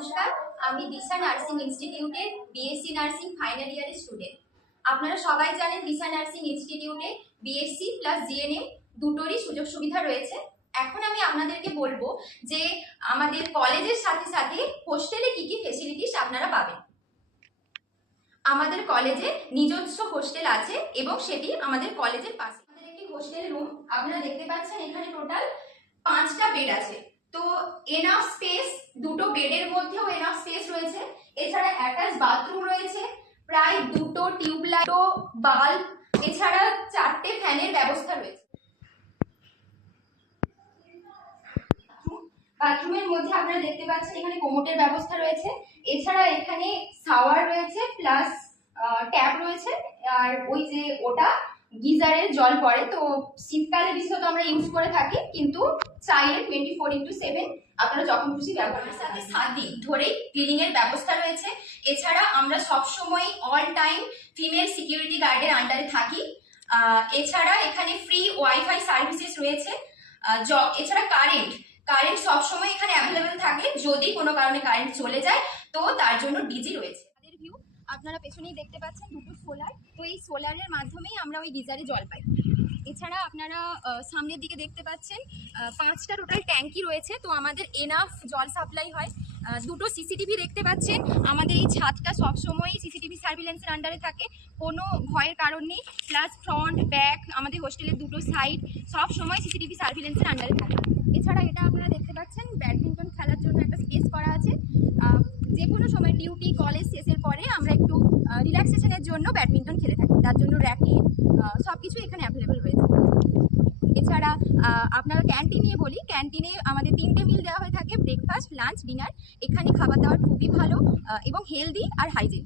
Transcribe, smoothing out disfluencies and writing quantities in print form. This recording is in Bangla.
নমস্কার, আমি দিশা নার্সিং ইনস্টিটিউটের বিএসসি নার্সিং ফাইনাল ইয়ারের স্টুডেন্ট। আপনারা সবাই জানেন দিশা নার্সিং ইনস্টিটিউটে বিএসসি প্লাস জিএনএম দুটোরই সুযোগ সুবিধা রয়েছে। এখন আমি আপনাদেরকে বলবো যে আমাদের কলেজের সাথে সাথে হোস্টেলে কি কি ফেসিলিটিস আপনারা পাবেন। আমাদের কলেজে নিজস্ব হোস্টেল আছে এবং সেটি আমাদের কলেজের পাশে। আমাদের একটি হোস্টেল রুম আপনারা দেখতে পাচ্ছেন, এখানে টোটাল 5টা বেড আছে। তো এনাফ স্পেস, দুটো বেডের মধ্যেও এনাফ স্পেস রয়েছে। এছাড়া অ্যাটাচ বাথরুম রয়েছে, প্রায় দুটো টিউবলাইট, বাল্ব, এছাড়া 4টে ফ্যানের ব্যবস্থা রয়েছে। বাথরুমের মধ্যে আপনারা দেখতে পাচ্ছেন এখানে কোমোটের ব্যবস্থা রয়েছে। এছাড়া এখানে শাওয়ার রয়েছে প্লাস ট্যাপ রয়েছে। আর ওই যে ওটা গিজারের জল পড়ে, তো শীতকালে বিশেষত আমরা ইউজ করে থাকি, কিন্তু চাইলে 24x7 আপনারা যখন খুশি ব্যবহারের সাথে 7 দিন ধরেই ক্লিনিং এর ব্যবস্থা রয়েছে। এছাড়া আমরা সবসময় অল টাইম ফিমেল সিকিউরিটি গার্ডের আন্ডারে থাকি। এছাড়া এখানে ফ্রি ওয়াইফাই সার্ভিসেস রয়েছে। এছাড়া কারেন্ট সবসময় এখানে অ্যাভেলেবেল থাকে। যদি কোনো কারণে কারেন্ট চলে যায় তো তার জন্য ডিজি রয়েছে। আমাদের ভিউ আপনারা পেছনেই দেখতে পাচ্ছেন, দুটো সোলার। তো এই সোলারের মাধ্যমেই আমরা ওই গিজারে জল পাই। এছাড়া আপনারা সামনের দিকে দেখতে পাচ্ছেন 5টা টোটাল ট্যাঙ্কি রয়েছে। তো আমাদের এনাফ জল সাপ্লাই হয়। দুটো সিসিটিভি দেখতে পাচ্ছেন। আমাদের এই ছাদটা সবসময় সিসিটিভি সার্ভিলেন্সের আন্ডারে থাকে, কোনো ভয়ের কারণ নেই। প্লাস ফ্রন্ট ব্যাক আমাদের হোস্টেলের দুটো সাইড সব সময় সিসিটিভি সার্ভিলেন্সের আন্ডারে থাকে। এছাড়া এটা আপনারা দেখতে পাচ্ছেন ব্যাডমিন্টন খেলার জন্য একটা স্পেস করা আছে। যে কোনো সময় ডিউটি কলেজ শেষের পরে আমরা একটু রিল্যাক্সেশনের জন্য ব্যাডমিন্টন খেলে থাকি, তার জন্য র্যাকেট সব কিছু এখানে অ্যাভেলেবেল রয়েছে। এছাড়া আপনারা ক্যান্টিন নিয়ে বলি, ক্যান্টিনে আমাদের 3টে মিল দেওয়া হয়ে থাকে, ব্রেকফাস্ট, লাঞ্চ, ডিনার। এখানে খাবার দাবার খুবই ভালো এবং হেলদি আর হাইজিন।